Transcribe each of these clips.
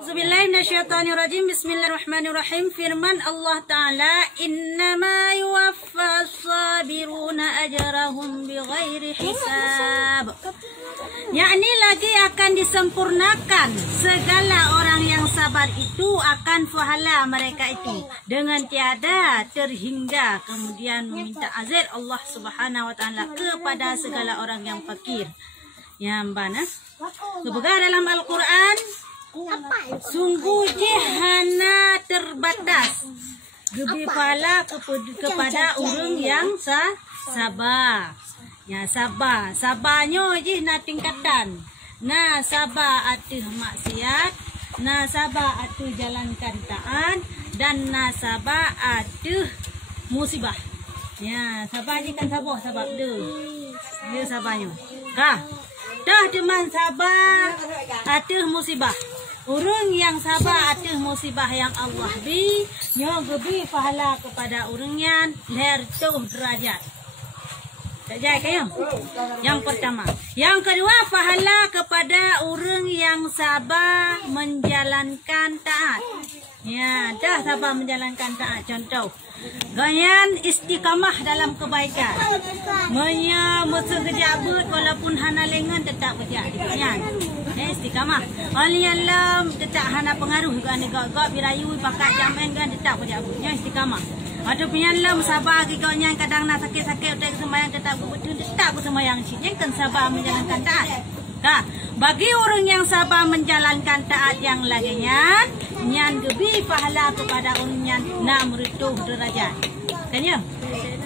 Bismillahirrahmanirrahim. Bismillahirrahmanirrahim. Firman Allah Ta'ala, Innama yuwaffas sabiruna ajrahum bighairi hisab. Yakni lagi akan disempurnakan segala orang yang sabar itu akan pahala mereka itu dengan tiada terhingga. Kemudian meminta azir Allah Subhanahu Wa Ta'ala kepada segala orang yang fakir. Yang mana? Kebegar dalam Al-Quran, sungguh jihana terbatas gebi pahala kepada orang yang sabar. Ya sabar, sabarnya je na tingkatan. Na sabar atuh maksiat, na sabar atuh jalankan taat, dan na sabar atuh musibah. Ya sabar je kan sabar tu. Dia sabarnya. Kah? Dah teman sabar atuh musibah. Orang yang sabar atas musibah yang Allah beri, nyo gebi pahala kepada orang yang lertuh derajat. Tak jaya kayo? Yang pertama. Yang kedua, pahala kepada orang yang sabar menjalankan taat. Ya, dah sabar menjalankan taat. Contoh, ganyan istiqamah dalam kebaikan. Menya musuh kejabut walaupun hana lengan tetap kerja di ganyan. Istiqamah. Aliyalam tetap hana pengaruh kan gak birayu pakai jaman kan tetap kejabutnya istiqamah. Ada penyalam sabar kiganya kadang nak sakit-sakit utai sembahyang tetap betul tetap sembahyang sini kan sabar menjalankan taat. Nah, bagi orang yang sabar menjalankan taat yang laginya, nyan gebi pahala kepada orang yang nak meretuh derajat. Kan ya?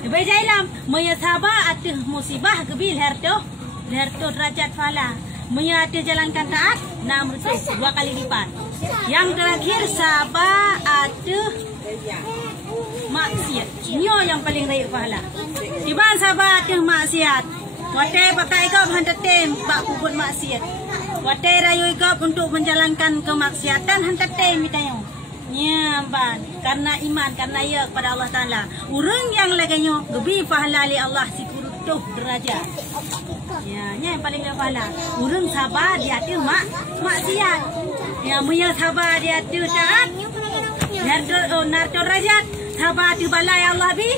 Lebih jailam, maya sabar atas musibah gebi lertuh derajat pahala. Maya atas jalankan taat, nak meretuh 2 kali lipat. Yang terakhir sabar atas maksiat. Nyo yang paling baik pahala. Tiba sabar atas maksiat. Watai pakai ikap hantar tem bak puput maksiat. Watai rayu ikap untuk menjalankan kemaksiatan hantar tem mitanya. Ya ban, karena iman, karena ia kepada Allah Taala. Orang yang laginya lebih pahala li Allah sikurutuh derajat. Ya, yang paling pahala. Orang sabar dia tu maksiat. Ya, muya sabar dia tu taat. Narto derajat. Sabar tu balai Allah bi.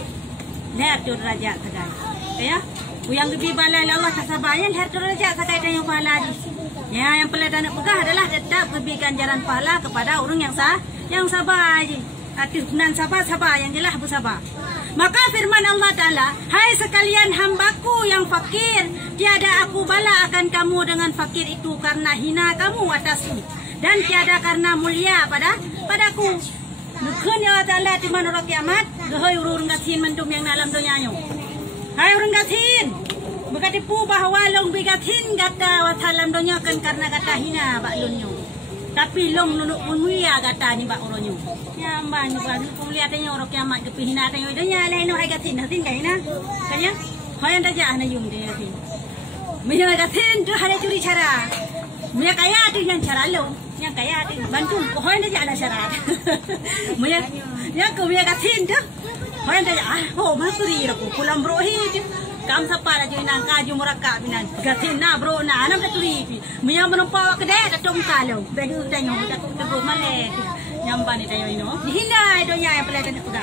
Narto derajat kadang. Ya. Yang lebih balai Allah kesabaran har derajat sakai dan yang pahala di. Ya, yang perlu dan pegah adalah tetap beri ganjaran pahala kepada orang yang sabar aje. Atis nan sabar yang jelas bersabar. Maka firman Allah Taala, hai sekalian hambaku yang fakir, tiada aku bala akan kamu dengan fakir itu karena hina kamu atasku, dan tiada karena mulia padaku. Nukhun ya Allah di mana orang kiamat, gehoi urung gatin mendum yang dalam dunianya. Hai orang gatin, berkatipu bahawa long bigatin gata watalam donya kan karena gata hina bak lonyo. Tapi long nunuk mulia gata ni bak oronyo. Ya mbak ni bak mulia tanya orang kiamat kepi hina tanya donya lain hai gatin hatin kai na. Kanya, hai anda jah na yung dia gatin. Mia gatin tu hari curi cara. Mia kaya tu yang cara lo. Yang kaya tu bantu hai anda jah ada syarat. Mia yang kau mia gatin tu. Hai anda jah oh masuri aku pulang brohi tu. Kam sapa aja nang kaju murakab binan. Gatin na bro na anam daturi pi. Mia menompa kedai datum kalau. Bagi tanya datum tegur malek. Nyamban ni tayo ino. Dihina donya yang pelai dan kuda.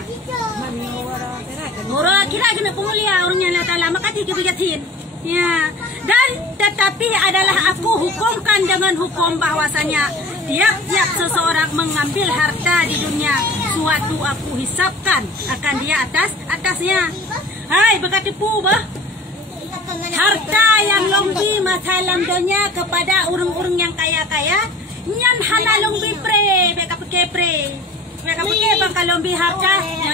Ora kira kena pemulia orangnya Allah Taala makati kebigatin. Ya. Dan tetapi adalah aku hukumkan dengan hukum bahwasanya tiap-tiap seseorang mengambil harta di dunia, suatu aku hisapkan akan dia atasnya. Hai berkatipu bah. Harta yang longgi masalah dunia kepada orang-orang yang kaya-kaya, nyan hana longgi pre, beka pakai pre. Beka pakai bang kalau bi harta, ya.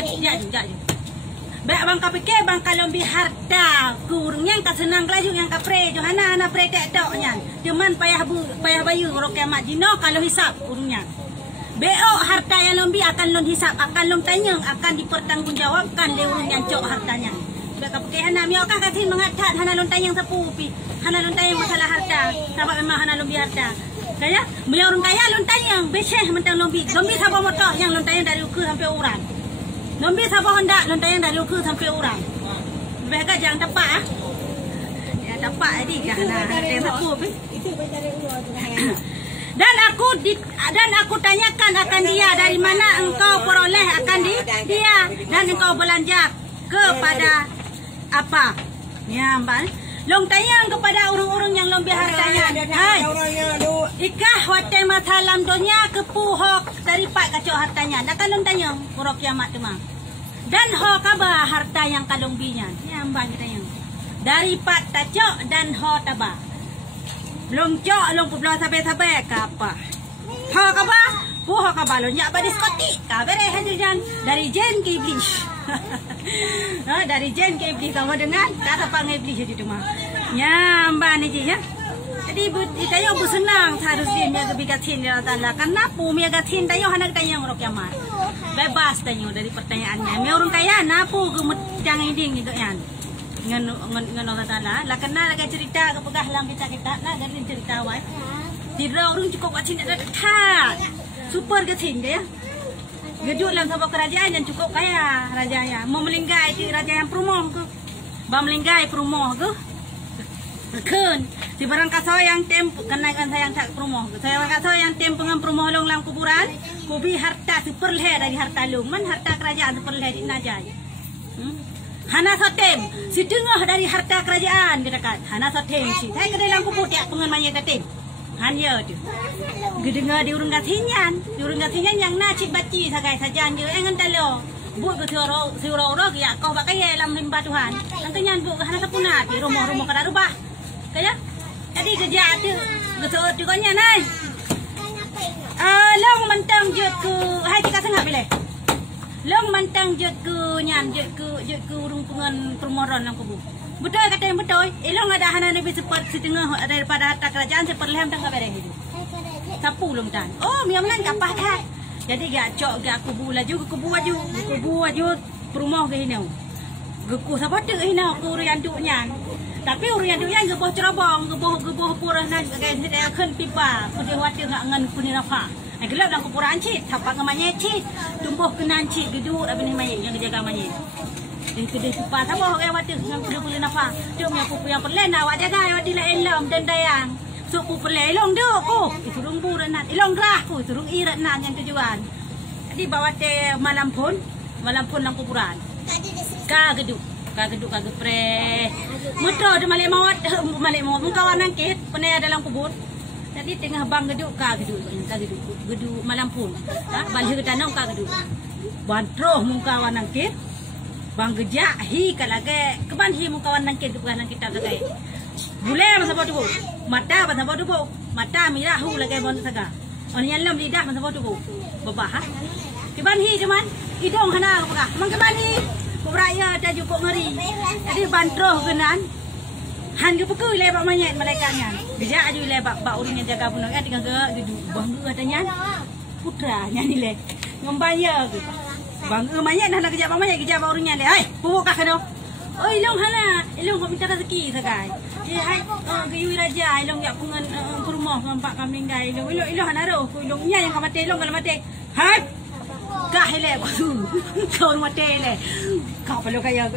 Bek bang kapike bang kalau bi harta, kurang yang kasenang laju yang kapre, johana pre tak tok nyan. Cuman payah bayu rok kiamat jino kalau hisap urungnya. Beo harta yang lombi akan lon hisap, akan lon tanya, akan dipertanggungjawabkan le urung yang cok hartanya. Bek kapike hana miokah katin mengatat hana lon tanya sepupi, hana lon tanya masalah harta, sebab memang hana lombi harta. Kaya, beliau orang kaya lon tanya, beseh mentang lombi sabah motor yang lon tanya dari ukur sampai urang. Lombi sabah Honda lon tanya dari ukur sampai urang. Beka jangan tepat Ya tepat jadi kan. Ada sepupi. Dan aku tanyakan akan dia, dari mana engkau peroleh akan dia, dan engkau belanja kepada apa? Ya, Mbak. Long tayang kepada orang-orang yang lebih hartanya. Hai. Ikah wate matalam dunia kepuhok daripada kacau hartanya. Nak kalung tayang pura kiamat tu mah. Dan ho kaba harta yang kalung binyan. Ya, Mbak tayang. Daripada tacok dan ho taba. Long cok long pulau sabai-sabai kapa. Ho kaba? Ho kaba lo nyak ba diskotik. Ka bere hadiran dari jen ke iblis. Dari jen ke iblis sama dengan kata pang iblis itu mah. Ya, Mbak ni je ya. Jadi tayo bu senang harus dia mia kebigatin ya Allah. Kenapa mia gatin tayo hanak tayo ngorok kiamat. Bebas tayo dari pertanyaannya. Mia orang kaya napu jangan iding gitu yan. Ngan Allah Taala. Lah kena lagi cerita ke pegah lam kita nah gatin cerita wai. Tidak orang cukup gatin ada dekat. Super gatin dia. Geduk dalam sebuah kerajaan yang cukup kaya rajanya. Mau melinggai di raja yang perumoh ke. Ba melinggai perumoh ke. Berken. Si barang kaso yang tempo kenaikan sayang tak perumoh. Saya kaso yang tempo dengan perumoh long dalam kuburan. Kubi harta superleh dari harta long. Man harta kerajaan superleh di najai. Hana sotem. Si tengah dari harta kerajaan dia dekat. Hana sotem si. Saya ke dalam kubur tiap pengen katim. Hanya tu. Gedengar di urung gatinyan. Di urung gatinyan yang nacik baci sagai saja je engan talo. Bu ke suro ya kau pakai dalam limbah Tuhan. Nantinya bu hana sapuna di rumah-rumah kada rubah. Kaya? Jadi kerja tu gesot juga nai. Long mentang je ke hai tika sengah pilih. Long mentang je ke nyan je ke urung pengen permoron lang kubu. Betul kata yang betul. Elong ada hana lebih seperti setengah daripada harta kerajaan seperlem tangga bereh itu. Sapu lom tan. Oh, miam lan kapah kat. Jadi gak cok gak kubu laju kubu aju perumah ke hinau. Geku siapa tu hinau ke urian duknya. Tapi urian duknya geboh cerobong, geboh purah nan sebagai dia akan pipa. Putih wati gak ngan kuni rafa. Ai gelap dalam kuburan cit, tapak ngamanya cit. Tumbuh kenan cit geduk abis ni mayat yang jaga mayat. Kedai pipa sama orang wati dengan kuda nafa. Dia punya pupu yang perlen awak jaga awak dila elam dan dayang. So pupu elong duk ko. Iturung buran nan. Elong gerah ko, iturung irat nan yang tujuan. Jadi bawa te malam pun lang kuburan. Ka geduk ka gepre. Metro de malik mawat mengkawan angkit pernah dalam kubur. Jadi tengah bang geduk ka geduk malam pun. Balik tanong ka geduk. Bantroh mengkawan angkit. Bang gejak hi kalage keban hi mukawan nangkit bukan kita kagai bule masa bodu mata masa bodu mata mirah hu lage bon saga on yalam lidah masa bodu babah keban hi cuman hidung hana apa mang keban hi beraya ada juga ngeri jadi bantroh genan han ge pekeu le bak manyet malaikatnya gejak aju le bak urang jaga punang kan dengan ge bangga katanya putra nya ni le ngombaya ge bang mayat dah nak kejap orangnya le. Hai, pupuk kah kado? Oh, ilong hana, ilong kau minta rezeki sagai. Hai, gayui raja, ilong yak pungan kurumah nampak kami meninggal. Ilong hana ro, ilongnya yang kau mati, ilong kalau mati. Hai. Kah le kau mati le. Kau perlu kaya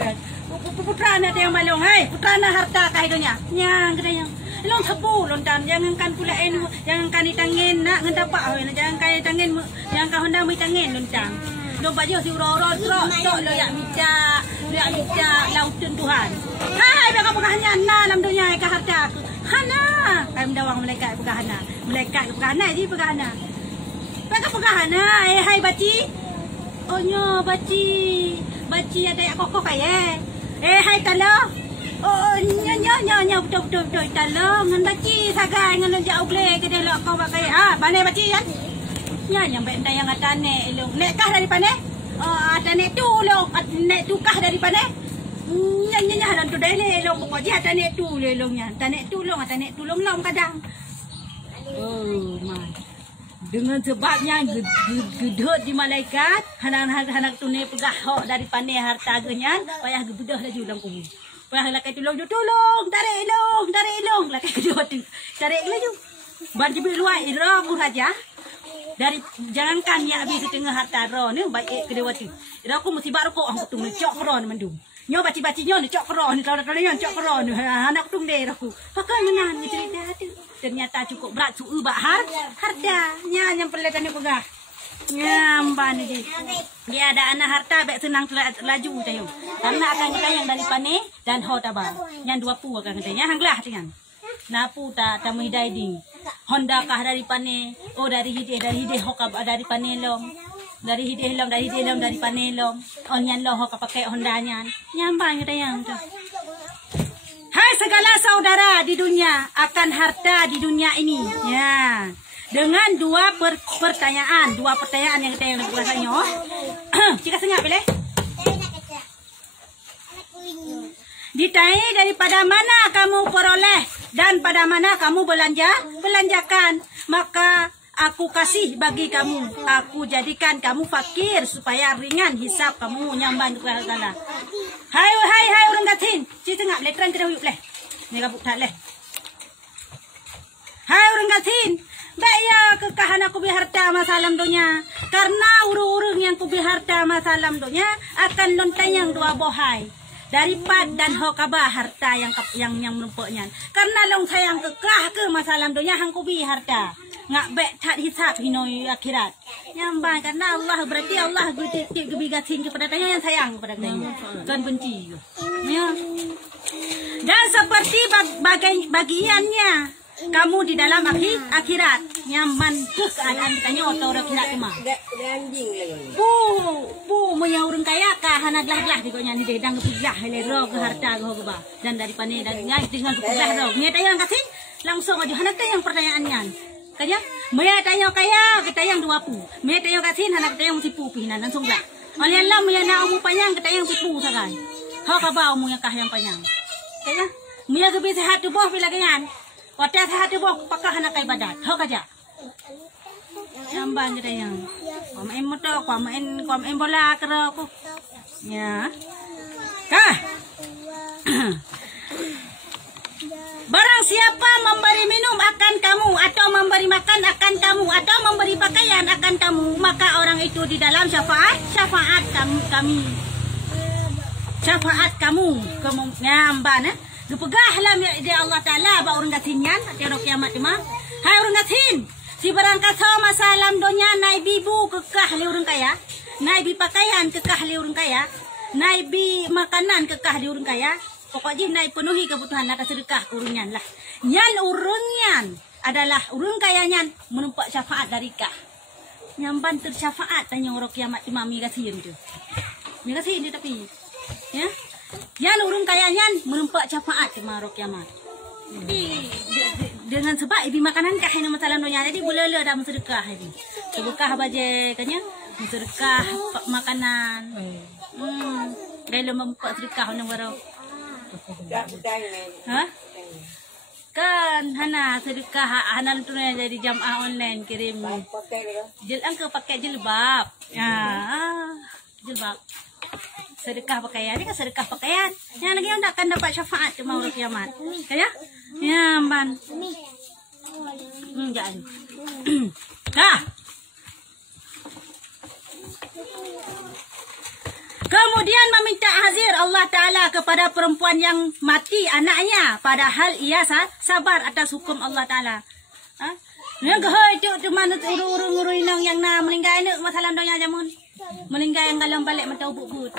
putra na yang malong. Hai, putra na harta kah hidungnya. Nyang kedai yang ilong sabu lontan jangan kan pula enu, jangan kan ditangin nak ngendapak, jangan kan ditangin yang kau hendak mi tangin lontan. Lo baju si ro-ro trok lo yak minta lautun Tuhan. Hai baka pegahnya na dalam dunia ke harta. Hana, kai mendawang malaikat pegahana. Malaikat pegahana ji pegahana. Baka pegahana hai baci. Oh nyo baci ada yak kokok kaya. Hai talo. Oh nyo betul talo ngan baci sagai ngan jauh ble ke delok kau pakai. Bane baci ya. Yang benda yang atane elong nekkah daripada atane tulong nek tukah daripada nya dan tu dele elong pokoknya atane tulongnya atane tulong long kadang man dengan sebabnya gedut di malaikat hanak tune pegah hok daripada harta genyan payah gebudah laju dalam kubur payah lakai tulong tarik elong lakai gedut tarik laju ban jibil luai ira raja dari jangankan ya habis setengah harta ro ni baik kedewati. Ira aku mesti bar ko aku tu mencok ro mandum. nyo baci-baci nyo cok kero ni kalau nyo cok kero ni anak tung deh aku. Pakai menan ni cerita tu. Ternyata cukup berat su bahar harta nya yang perletan ni pegah. Nyamban ni dia ada anak harta baik senang laju tayo. Karena akan yang dari pane dan hotaba. Yang dua pu akan katanya hanglah dengan. Napu ta tamu hidai ding. Honda kah dari pane, oh dari hideh hokab dari panelong. Dari hideh long dari panelong. Onyan loh hokab pakai Hondanya. Nyamban kita yang tu. Hai segala saudara di dunia akan harta di dunia ini. Ya. Dengan dua pertanyaan yang kita yang bahasanya. Jika senyap boleh? Ditanya daripada mana kamu peroleh dan pada mana kamu belanjakan, maka aku kasih bagi kamu. Aku jadikan kamu fakir supaya ringan hisap kamu nyambang kepada Allah. Hai orang gatin, ci tengah boleh terang kita huyuk boleh. Ni kabut tak boleh. Hai orang gatin, baik ya kekahan aku biharta masalam dunia. Karena urung-urung yang ku biharta masalam dunia akan lontayang dua bohai. Daripada dan hokabah harta yang menumpuknya. Karena long sayang kekah ke masalam dunia hang ku biharta. Ngak bek tak hisap hinoi akhirat. Nyambang karena Allah berarti Allah gebigatin kepada tanya yang sayang kepada tanya. Kan benci. Ya. Dan seperti bagiannya kamu di dalam akhirat nyaman ke keadaan ditanya orang akhirat cuma. Bu punya orang kaya kah hana gelah dikonya ni dedang kepijah le ro ke harta ke ba dan dari pane dan ngai dengan kepijah ro. Nya tayang kasih langsung aja hana tayang pertanyaannya. Kaya maya tayang kaya ketayang 20. Maya tayang kasih hana ketayang tipu pinan langsung lah. Oleh Allah maya na umu panjang ketayang tipu sagai. Ha ka ba umu yang kah yang panjang. Kaya maya ke sehat tubuh bila ganyan. Otak sehat tubuh pakah hana kai badat. Ha kaja. Nyambang kita yang komen motor, komen bola kerok, ya, kah? Barang siapa memberi minum akan kamu, atau memberi makan akan kamu, atau memberi pakaian akan kamu, maka orang itu di dalam syafaat kami, syafaat kamu nyambang, gepegahlah dia Allah Taala, ba orang gatinyan, atau kiamat mah, hai orang gatin. Si berangkat sama masalam donya naik bibu kekah li urang kaya, naik bi pakaian kekah li urang kaya, naik bi makanan kekah li urang kaya. Pokoknya naik penuhi kebutuhan nak sedekah urungan lah. Nyan urungan adalah urung kayanya menumpak syafaat dari kah. Nyamban tersyafaat tanya orang kiamat imami kasihin tu. Mi kasihin dia tapi. Ya. Yan urung kayanya menumpak syafaat ke orang kiamat. Jadi dengan sebab ibi makanan kah yang masalah dunia jadi boleh dah sedekah ini. Sedekah baje kanya, sedekah makanan. Dalam membuat sedekah orang baru. Hah? Kan hana sedekah hana tu jadi jamaah online kirim. Angka pakai jilbab. Ya, jilbab. Sedekah pakaian ni kan sedekah pakaian. Yang lagi yang akan dapat syafaat ke maut kiamat. Kaya? Ya, ban. Jangan. Dah. Kemudian meminta hazir Allah Ta'ala kepada perempuan yang mati anaknya. Padahal ia sabar atas hukum Allah Ta'ala. Yang itu mana urung-urung yang na melinggai ni masalah donya jamun. Melinggai yang galang balik mata ubuk-ubuk.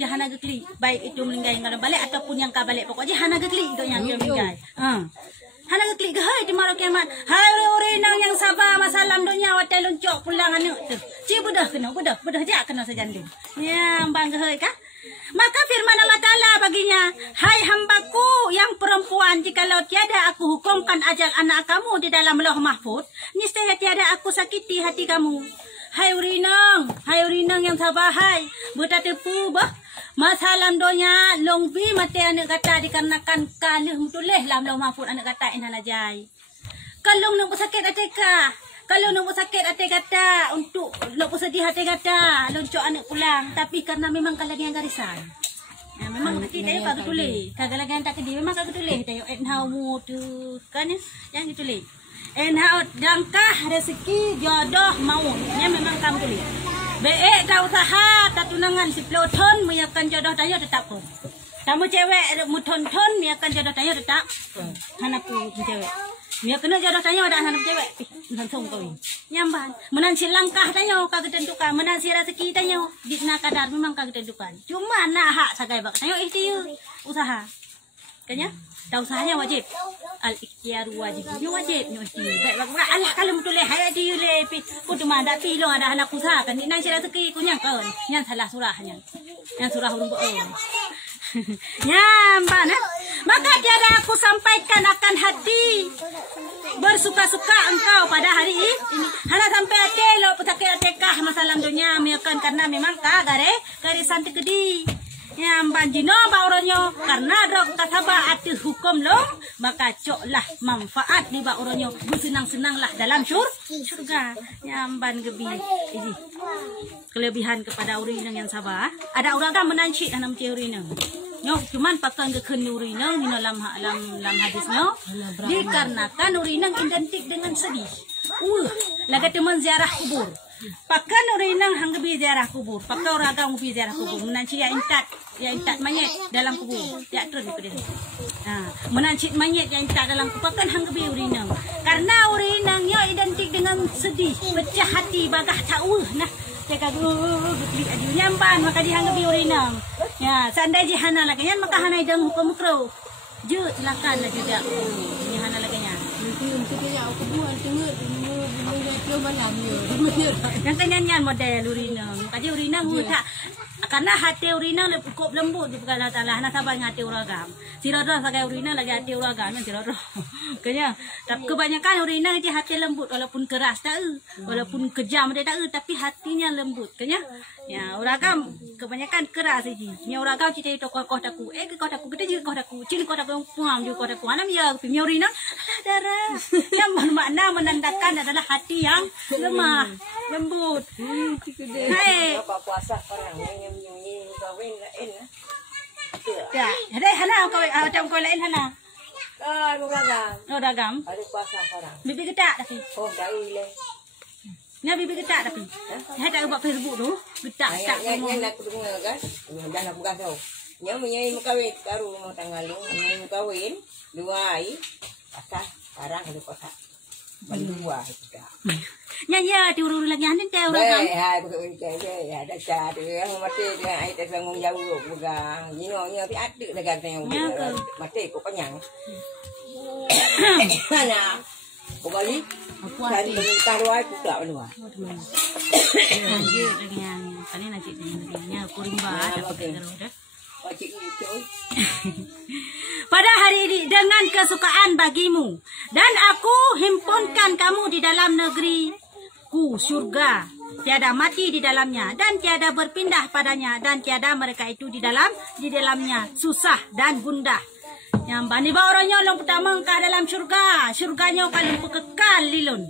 Hana gekli. Baik itu melinggai yang galang balik ataupun yang ka balik. Pokoknya hana gekli itu yang dia melinggai. Hana gekli gehai di marok kiamat. Hai orang yang sabar masalah dunia watai luncok pulang anak tu. Ci budah kena, budah dia kena sejanding. Ya, bang gehai kah? Maka firman Allah Ta'ala baginya, hai hambaku yang perempuan, jikalau tiada aku hukumkan ajal anak kamu di dalam lauh mahfuz, niscaya tiada aku sakiti hati kamu. Hai urinang yang sabar hai, buta tepu bah, masalah donya longbi mati anak kata dikarenakan kalih mutuleh dalam lauh mahfuz anak kata inhalajai. Kalau nak sakit atika, kalau nak sakit hati kata untuk nak sedih hati kata loncok anak pulang, tapi karena memang kalian yang garisan. Ya, memang kita tayo kagak tulis. Kagak lagi tak kedi memang kagak tulis tayo enhau mu tu kan yang ditulis. Enhau dangkah rezeki jodoh maut. Ya memang kamu tulis. Baik dah usaha tak tunangan si peloton menyiapkan jodoh tanya tetap pun. Kamu cewek mu tonton menyiapkan jodoh tanya tetap. Hanaku cewek. Dia kena jodoh tanya ada anak cewek. Langsung kau. Nyamban. Menan si langkah tanya kagak tentukan. Menan si rezeki tanya di sana kadar memang kagak tentukan. Cuma nak hak sagai bak tanya ikhtiar usaha. Kanya? Tahu usahanya wajib. Al-ikhtiar wajib. Dia wajib nyo ikhtiar. Baik bak Allah kalau betul le hai dia le pi. Ku tu mah dak pi lo ada anak usaha kan. Ni nang si rezeki ku nyang kau. Nyang salah surahnya. Yang surah urung Nyamban. Maka tiada aku sampaikan akan hati bersuka-suka engkau pada hari ini. Hana sampai hati lo petakir tekah masalah dunia miakan karena memang kagare garisan tekedi. Nyamban jino bauronyo karena drok kasaba ati hukum lo maka coklah manfaat di bauronyo bersenang-senanglah dalam surga. Nyamban gebi ini kelebihan kepada urinang yang sabar. Ada orang kan menancik dalam urinang. Nyo cuman pakai ke urinang di dalam hadisnya dikarenakan urinang identik dengan sedih. Lagi teman ziarah kubur. Pakai urinang hanggebi ziarah kubur. Pakai orang agak ubi ziarah kubur. Menanci ya intat mayat dalam kubur. Ya terus dipede. Menanci mayat yang intat dalam kubur pakai hanggebi urinang. Karena urinangnya identik dengan sedih, pecah hati, bagah tahu. Nah, jaga geli adu nyamban maka dihanggebi urinang. Ya, seandainya hana lagi nya maka hana idang hukum makro. Je silakan lah juga. Ini hana lagi nya. Nanti kaya aku buat tengok malam yang kenyanyian model urinang. Kaji urinang tak karena hati urinang lebih cukup lembut di perkara Allah. Hana sabarnya hati uragam. Sirodro sagai urinang lagi hati uragam yang sirodro. Kaya tapi kebanyakan urinang itu hati lembut walaupun keras tak walaupun kejam dia tak tapi hatinya lembut. Kaya ya uragam kebanyakan keras saja. Nya uragam cita itu kau taku kau taku gede juga kau taku cin kau taku puang juga kau taku anam ya punya urinang darah yang bermakna menandakan adalah hati yang lemah lembut. Hai puasa orang yang kawin lain ya ada hana kau macam kau lain hana ragam ada puasa orang bibi getak tapi dari le nya bibi getak tapi ada buat Facebook tu getak yang nak dengar kan dah nak bukan tahu yang menyai kawin baru mau tanggal lu menyai kawin 2 hari pasal sekarang ada puasa berdua juga. Ya diurus lagi anda teh orang. Ya betul ya ada cara yang mati dia ai teh bangun jauh pegang. Nyonya pi ada dekat yang mati kok penyang. Mana? Pokoknya dan taruh buka benua. Lanjut lagi yang kali nanti nya kurimba dapat terus. Pada hari ini dengan kesukaan bagimu dan aku himpunkan kamu di dalam negeriku surga, tiada mati di dalamnya dan tiada berpindah padanya dan tiada mereka itu di dalamnya susah dan gundah. Yang bani baoranya long pertama ke dalam surganya paling kekal lilun.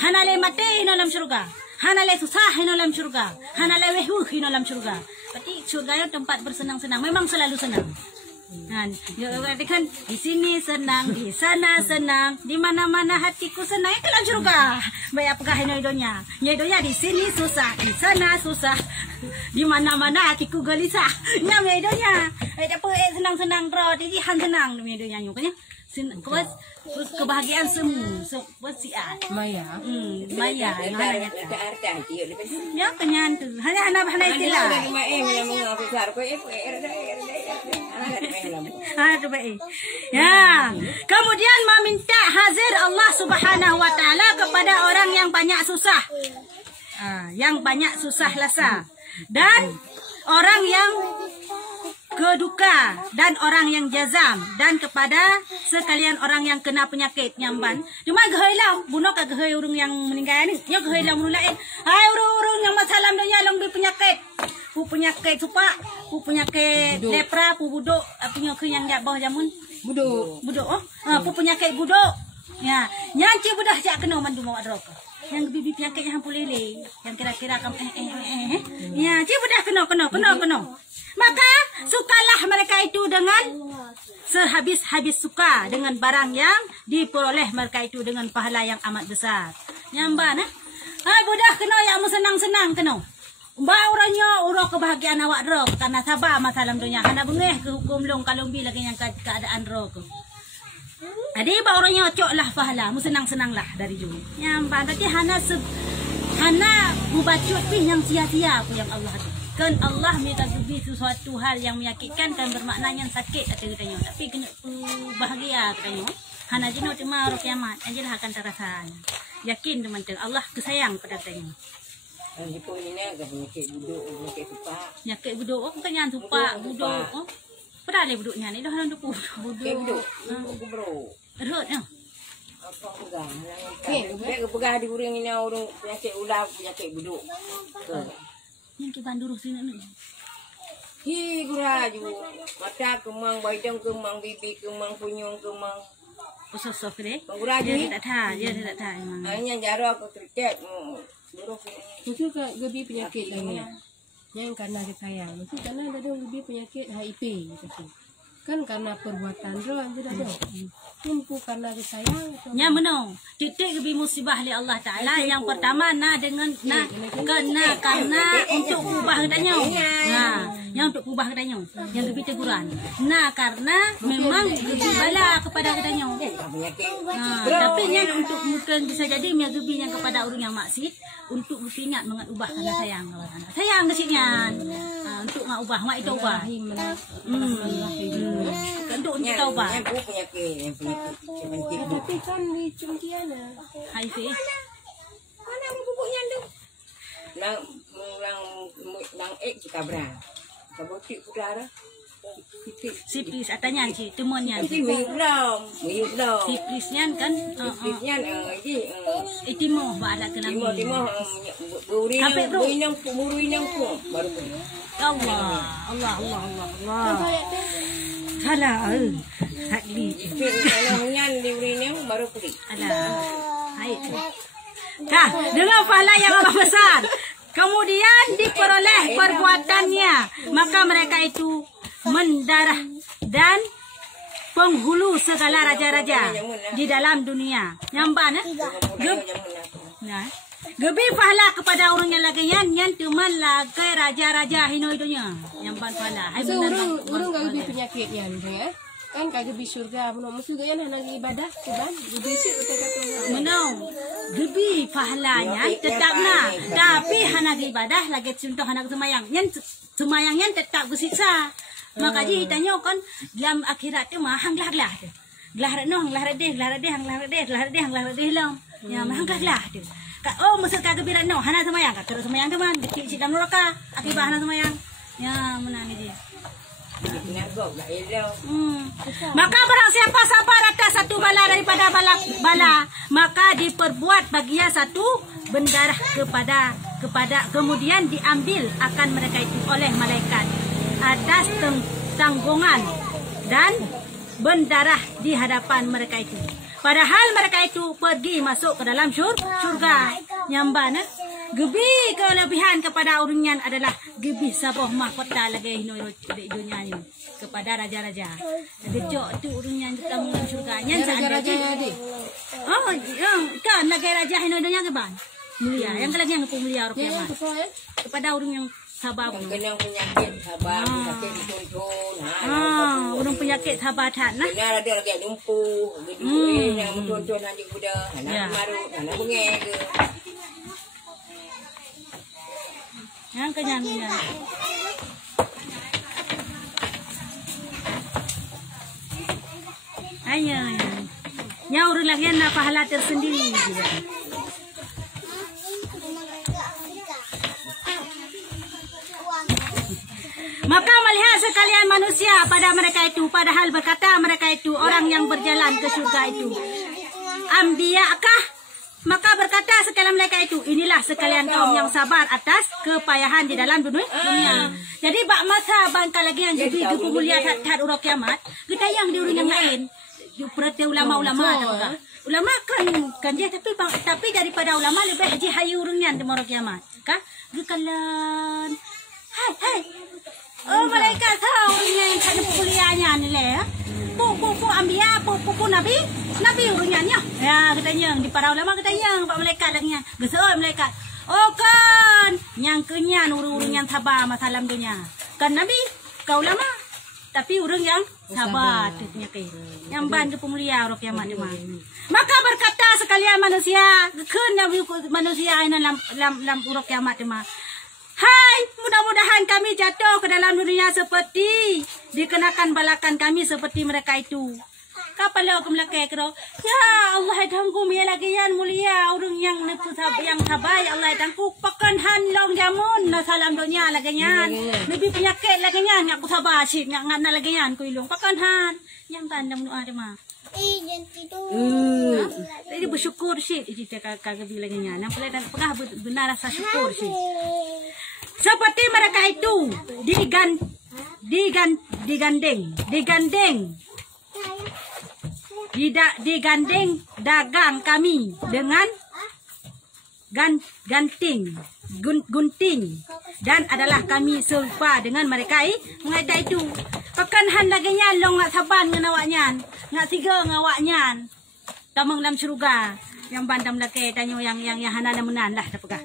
Hanale mati dalam surga, hanale susah dalam surga, hanale wehuh dalam surga. Berarti surga tempat bersenang-senang, memang selalu senang. Kan, berarti kan di sini senang, di sana senang, di mana-mana hatiku senang. Itu dalam surga. Baik apakah hidonya? Hidonya di sini susah, di sana susah, di mana-mana hatiku gelisah. Nya hidonya. Apa senang-senang bro, jadi han senang demi hidonya nyukanya. Kebahagiaan semu, bersiat. Maya. Maya. Ya kenyan tu. Hanya istilah. Ya. Kemudian meminta hazir Allah Subhanahu wa taala kepada orang yang banyak susah. Yang banyak susah lasa. Dan orang yang keduka dan orang yang jazam dan kepada sekalian orang yang kena penyakit nyamban. Cuma gehailah bunuh ke gehai urung yang meninggal ni. Ya gehailah mun lain. Hai urung-urung yang masalah dunia long di penyakit. Pu penyakit supa, pu penyakit lepra, pu buduk, apinya ke yang dak bawah jamun. Buduk. Pu penyakit buduk. Ya, nyanci budah jak kena mandu mawak drok. Yang bibi penyakit yang hampulele, yang kira-kira kam Ya, ci budah kena. Maka sukalah mereka itu dengan sehabis-habis suka dengan barang yang diperoleh mereka itu dengan pahala yang amat besar. Nyamba nah. Budah kena yang senang-senang kena. Mbak orangnya urang kebahagiaan awak ro karena sabar masalah dunia. Hana bengeh ke hukum long kalau bi lagi yang keadaan ro ke. Adi ba orangnya cok lah pahala, mu senang-senang lah dari dulu. Nyamban tapi hana mubacut pih yang sia-sia aku yang Allah tu. Kan Allah minta gebi sesuatu hal yang menyakitkan kan bermaknanya sakit kata katanya. Tapi kena bahagia katanya. Hana jino terima ro kiamat, anjelah akan terasa. Yakin teman-teman Allah kesayang pada katanya. Jepun ini agak penyakit buduk, penyakit tupak. Penyakit buduk, oh bukan yang tupak, buduk. Oh, pada le buduknya ni dah hendak buduk. Buduk, bro. Erut ya. Apa pegang? Dia pegang di urang ini orang penyakit ular, penyakit buduk. Yang ke Bandung sini ni. Hi guraju. Mata kemang, baidang kemang, bibi kemang, punyung kemang. Usus-usus ke Guraju dia tak tahu, dia tak tahu memang. Hanya jara aku terket. Mesti gebi penyakit lainnya. Yang karena disayang. Mesti karena ada gebi penyakit HIV gitu. Kan karena perbuatan doang tidak ada. Tumpu karena disayang. Yang menong. Titik gebi musibah oleh Allah Taala. Yang pertama dengan karena untuk ubah katanya. Nah, yang untuk ubah katanya. Yang gebi teguran. Nah, karena memang gebi bala kepada katanya. Nah, tapi yang untuk mungkin bisa jadi yang gebi yang kepada orang yang maksiat untuk ingat mengat ubah karena sayang. Sayang ke sini. Untuk ngak ubah, mak itu ubah. Untuk kita ubah. Yang penyakit. Tapi kan di Cungkiana. HIV. Mana bubuknya tu? Lang kita berang. Kabotik pudara. Siplis atanya sih temuannya. Itu belum. Siplisnya kan Siplisnya itimo bala kena. Timo burinang baru pun. Allah. Salah. Hakli. Nyan di burinang baru pun. Alah. Hai. Kah, dengan pahala yang amat besar. Kemudian diperoleh perbuatannya, maka mereka itu mendarah dan penghulu segala raja-raja di dalam dunia. Nyamban gebi pahala kepada orang yang lagi yang teman lagi raja-raja hino itunya. Nyamban pahala. So orang gak gebi penyakitnya ya. Kan kagak gebi surga, mesti gaya nak ibadah, kan? Gebi sih kata-kata. Menang, gebi pahalanya tetaplah. Tapi hana ibadah lagi contoh hana semayang. Yang semayangnya tetap bersiksa. Maka jadi tanya kan dalam akhirat tu mah hanglah tu. Hanglah deh lam. Ya hanglah tu. Oh mesti kagak birat no hana semayang. Terus semayang tu man kecil dalam neraka. Akibat hana semayang. Ya menang dia. Maka barang siapa sabar atas satu bala daripada bala, maka diperbuat baginya satu bendarah kepada kemudian diambil akan mereka itu oleh malaikat atas tanggungan dan bendarah di hadapan mereka itu. Padahal mereka itu pergi masuk ke dalam syurga. Nyamban gebi kelebihan kepada orangnya adalah gebi sabah mahkota lagi di dunia ini kepada raja-raja. Gejok tu orangnya dalam syurganya Raja-raja ni. Oh, kan lagi raja di dunia ke ban? Mulia. Yang lagi yang mulia rupiah. Kepada orang yang sabar. Kena penyakit sabar, penyakit ditonton. Orang penyakit sabar tak nah. Benar ada lagi lumpuh, gitu yang mentonton nanti kuda, anak marut, anak bengek ke. Yang kenyang. Ayo. Yang orang lagi nak pahala tersendiri juga. Maka melihat sekalian manusia pada mereka itu, padahal berkata mereka itu orang yang berjalan ke surga itu. Ambiyakah? Maka berkata sekalian mereka itu, inilah sekalian kaum yang sabar atas kepayahan di dalam dunia. Jadi bak masa bangka lagi yang jadi kemuliaan tak urang kiamat, kita yang di orang yang lain, perhati ulama-ulama ada. Ulama kan dia tapi daripada ulama lebih haji hayu orangnya di morok kiamat. Kah? Gekalan. Hai. Oh malaikat tahu ini kan kuliahnya ni leh. Pu ambiya pu nabi urunnya. Ya katanya di para ulama katanya pak malaikat lagnya. Gesoi malaikat. Oh kan yang kenyan urung-urung yang sabar masalah dunia. Kan Nabi kau lama tapi urung yang sabar penyakit. Yang bantu pemulia roh kiamat dia. Maka berkata sekalian manusia, kena manusia dalam roh kiamat dia. Hai, mudah-mudahan kami jatuh ke dalam dunia seperti dikenakan balakan kami seperti mereka itu. Kapan lo ke melakai kero? Ya Allah tangku mi lagi yang mulia orang yang sabar ya Allah tangku pakan hanlong jamun na salam dunia lagi yan. Lebih penyakit lagi yan aku sabar sih ngan lagi yan ku ilung pakan han yang tandang doa dia mah. Jadi bersyukur sih kita kagak bilang yan. Yang paling pernah benar rasa syukur sih. Seperti mereka itu digandeng dagang kami dengan gunting dan adalah kami serupa dengan mereka mengaita itu pakan han lagi nyalong ngak saban dengan awaknya ngak tiga ngawaknya tamang dalam syurga yang bandam laki tanyo yang hanana menan lah dapegah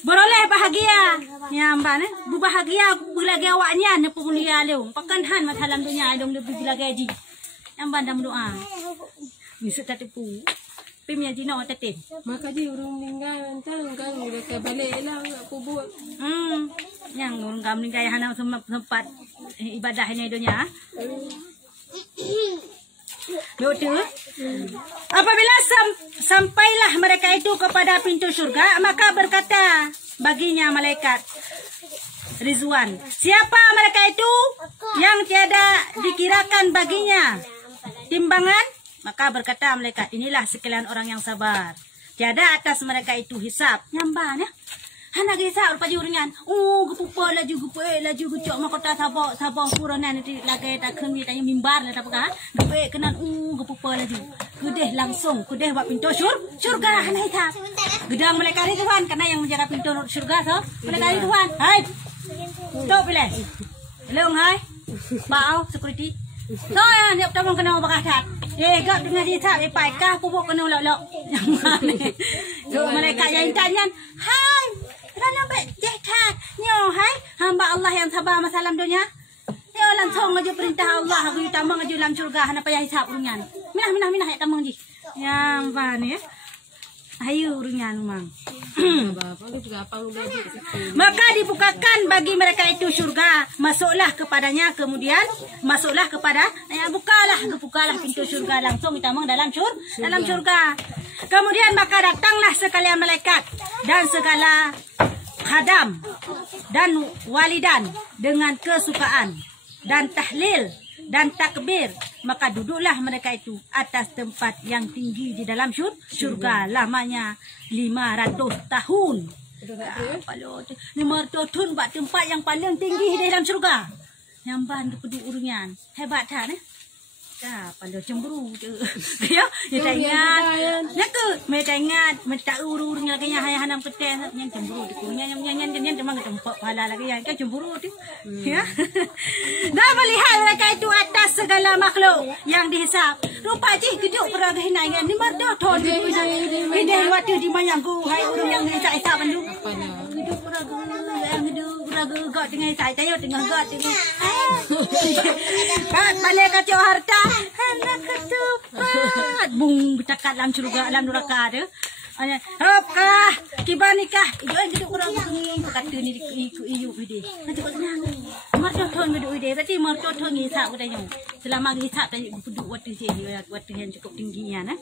beroleh bahagia ya mbak bahagia belagi awaknya ne pemulia leung pakan han masalam dunia dong lebih belagi haji yang bandam doa bisa tertipu pemia jino tetin maka dia urung meninggal entang kan mereka balik lah aku buat yang urung kam meninggal hana sempat ibadahnya dunia betul. Apabila sampailah mereka itu kepada pintu surga, maka berkata baginya malaikat Rizwan, siapa mereka itu yang tiada dikirakan baginya timbangan? Maka berkata malaikat, inilah sekalian orang yang sabar. Tiada atas mereka itu hisab. Nyamban ya. Hana hisab rupa juringan. Gepupa laju gecok makota sabah puranan nanti lagi tak kemi tanya mimbar lah apa gepe kenan gepupa laju. Gedeh langsung, gedeh buat pintu surga hana hisab. Gedang malaikat itu Tuhan karena yang menjaga pintu surga so. Malaikat itu Tuhan. Hai. Stop bila. Leung hai. Bau security. So ya, dia tolong kena berkasat. Gak dengan hisab epai kah pupuk kena lok-lok. Yang mana? Malaikat yang tanya, hai. Kerana baik jekat nyo hai hamba Allah yang sabar masalah dunia. Yo langsung aja perintah Allah aku tamang aja dalam surga hana payah hisab urungan. Minah ya tamang ji. Yang ban ya. Ayo urungan mang. Maka dibukakan bagi mereka itu surga, masuklah kepadanya kemudian masuklah kepada bukalah pintu surga langsung ditamang dalam surga. Kemudian maka datanglah sekalian malaikat dan segala khadam dan walidan dengan kesukaan dan tahlil dan takbir, maka duduklah mereka itu atas tempat yang tinggi di dalam surga lamanya 500 tahun. 500 tahun buat tempat yang paling tinggi di dalam surga. Yang bantu kedua urungan hebat tak ne? Dah pandai cemburu je. Ya, dia ingat. Ya ke? Mereka ingat, mereka urung lagi yang hayah hanam keteng yang cemburu tu. Yang demang tempat pahala lagi yang kan cemburu tu. Ya. Dah melihat mereka itu atas segala makhluk yang dihisap. Rupa je duduk peraga hinaian ni mardah thon. Ini waktu di mana aku hai urung yang hisap bandu. Duduk peraga yang duduk peraga gak dengan saya tengah gak tengah. Kan balik kacau harta. Anak ketupat bung bercakap dalam surga dalam neraka tu. Ropkah kibar nikah ijo duduk orang ni kata ni iyu ide. Nanti kau senang. Marto thon duduk ide berarti marto thon hisap katanya. Selama hisap tadi duduk waktu sini waktu yang cukup tingginya nah.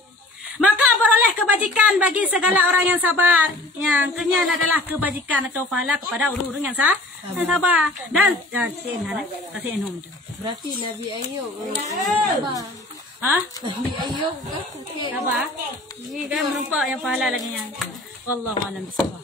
Maka beroleh kebajikan bagi segala orang yang sabar. Yang kenyang adalah kebajikan atau pahala kepada orang-orang yang sabar. Dan kasih enum tu. Berarti Nabi Ayub sabar. Nabi Ayub sabar. Ini kan merupakan yang pahala lagi yang. Wallahu a'lam bishawab.